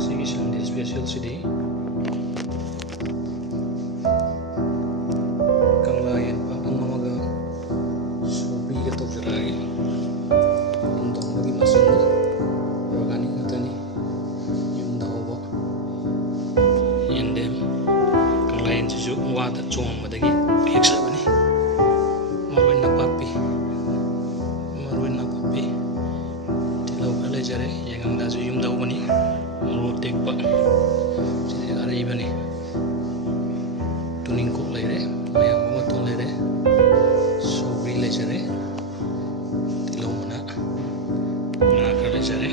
Sigi Sunday special sidi kang layan pa ang mga subi gato jerai untuk bagi masuk organik kata ni yung tahu ba yang dem kang layan susu wata cuang madagi heksa ba ni maruin na papi tilaw kala jare yang ang dazu yung daw ba ni rotek pa jadi ari ba ni tuning ko lere maya mo to lere sobri le jare tilaw mo na kala jare